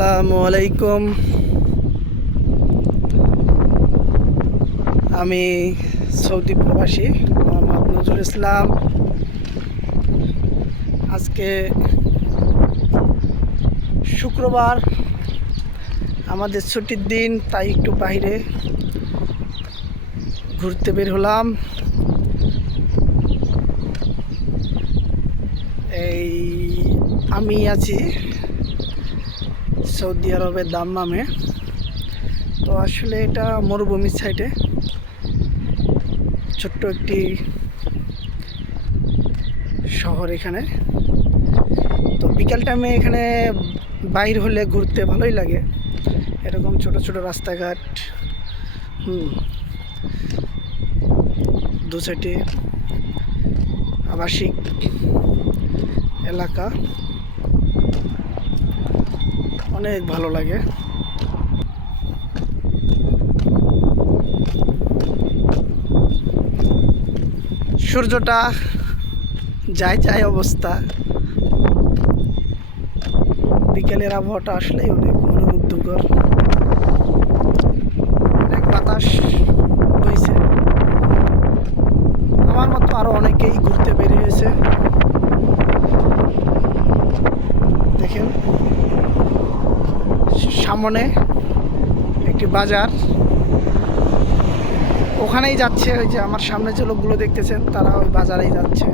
আসসালামু আলাইকুম। আমি সৌদি প্রবাসী মোহাম্মদ নজরুল ইসলাম। আজকে শুক্রবার, আমাদের ছুটির দিন, তাই একটু বাইরে ঘুরতে বের হলাম। এই, আমি আছি সৌদি আরবের দাম্মামে তো আসলে এটা মরুভূমির সাইডে ছোট্ট একটি শহর এখানে। তো বিকাল টাইমে এখানে বাইর হলে ঘুরতে ভালোই লাগে। এরকম ছোট ছোট রাস্তাঘাট, হুম, দু সাইডে আবাসিক এলাকা। অনেক ভালো লাগে। সূর্যটা যাই যাই অবস্থা। বিকেলের আবহাওয়াটা আসলেই অনেক মনোমুগ্ধকর অনেক বাতাস বইছে আমার মতো আরও অনেকেই ঘুরতে বেরিয়েছে দেখেন সামনে একটি বাজার। ওখানেই যাচ্ছে ওই যে আমার সামনে যে লোকগুলো দেখতেছেন, তারা ওই বাজারেই যাচ্ছে।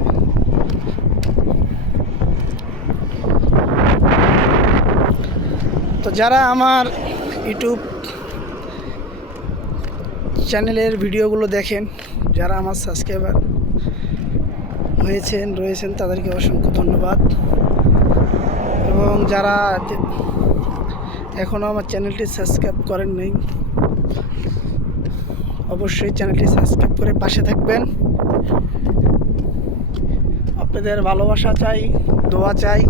তো যারা আমার ইউটিউব চ্যানেলের ভিডিওগুলো দেখেন, যারা আমার সাবস্ক্রাইবার হয়েছেন, রয়েছেন, তাদেরকে অসংখ্য ধন্যবাদ। এবং যারা এখনও আমার চ্যানেলটি সাবস্ক্রাইব করেন নাই, অবশ্যই চ্যানেলটি সাবস্ক্রাইব করে পাশে থাকবেন। আপনাদের ভালোবাসা চাই, দোয়া চাই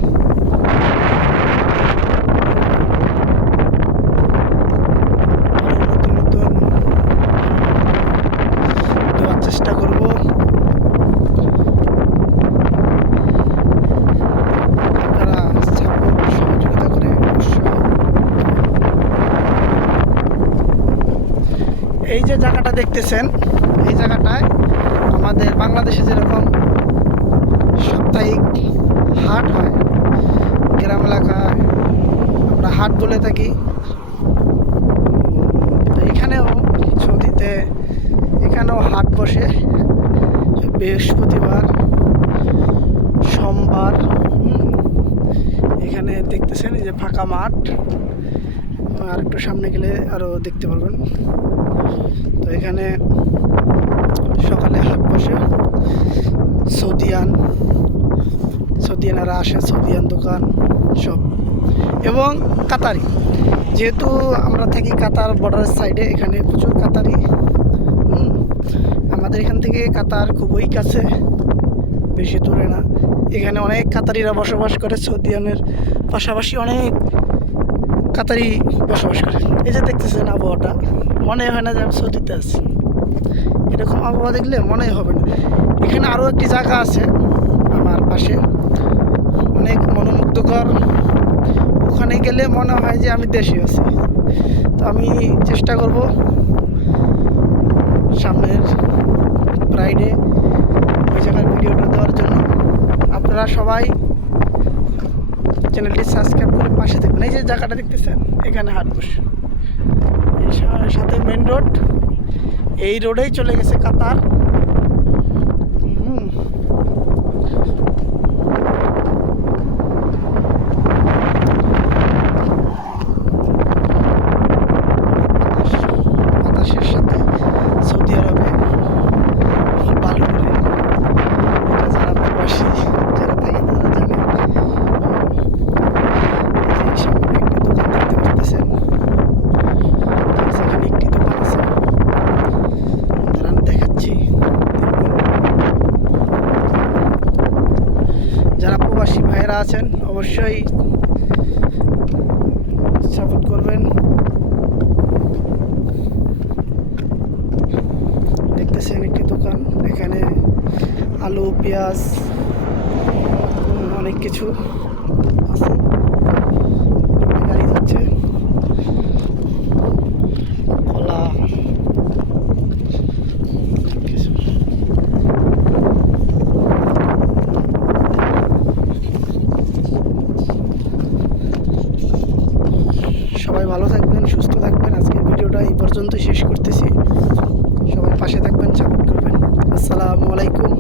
আরও নতুন নতুন দেওয়ার চেষ্টা করব আপনারা সাপোর্ট সহযোগিতা করে অবশ্যই এই যে জায়গাটা দেখতেছেন, এই জায়গাটায় আমাদের বাংলাদেশে যেরকম সাপ্তাহিক হাট হয়, গ্রাম এলাকায় আমরা হাট বলে থাকি। এখানেও সৌদিতে এখানেও হাট বসে। বৃহস্পতিবার, সোমবার এখানে দেখতেছেন এই যে ফাঁকা মাঠ। আর একটু সামনে গেলে আরও দেখতে পারবেন। তো এখানে সকালে হাট বসে। সৌদিয়ান, সৌদিয়ানারা আসে, সৌদিয়ান দোকান, সব। এবং কাতারি। যেহেতু আমরা থাকি কাতার বর্ডারের সাইডে এখানে প্রচুর কাতারি। আমাদের এখান থেকে কাতার খুবই কাছে। বেশি দূরে না। এখানে অনেক কাতারিরা বসবাস করে, সৌদিয়ানের পাশাপাশি অনেক কাতারি বসবাস করে। এই যে দেখতেছেন আবহাওয়াটা মনে হয় না যে আমি সৌদিতে আছি। এরকম আবহাওয়া দেখলে মনে হবে না। এখানে আরও একটি জায়গা আছে আমার পাশে। অনেক মনোমুগ্ধকর। ওখানে গেলে মনে হয় যে আমি দেশে আছি। তো আমি চেষ্টা করব সামনের ফ্রাইডে ওই জায়গার ভিডিওটা দেওয়ার জন্য। আপনারা সবাই চ্যানেলটি সাবস্ক্রাইব করে পাশে থাকবেন। এই যে জায়গাটা দেখতেছেন, এখানে হাট বসে। এই সাথে মেন রোড এই রোডেই চলে গেছে কাতার হুম। বাতাস- বাতাসের সাথে সৌদি আরবে বালু উড়ে। এটা যারা প্রবাসী যারা থাকে তারা জানে এই যে সামনে একটি দোকান দেখতে পাচ্ছেন সেখানে একটি দোকান আছে দাঁড়ান দেখাচ্ছি দেখুন। যারা প্রবাসী ভাইয়েরা আছেন অবশ্যই সাপোর্ট করবেন। দেখতেছেন একটি দোকান এখানে আলু পেঁয়াজ অনেক কিছু আছে। ভালো থাকবেন, সুস্থ থাকবেন। আজকের ভিডিওটা এই পর্যন্ত শেষ করতেছি। সবাই পাশে থাকবেন, সাপোর্ট করবেন। আসসালামু আলাইকুম।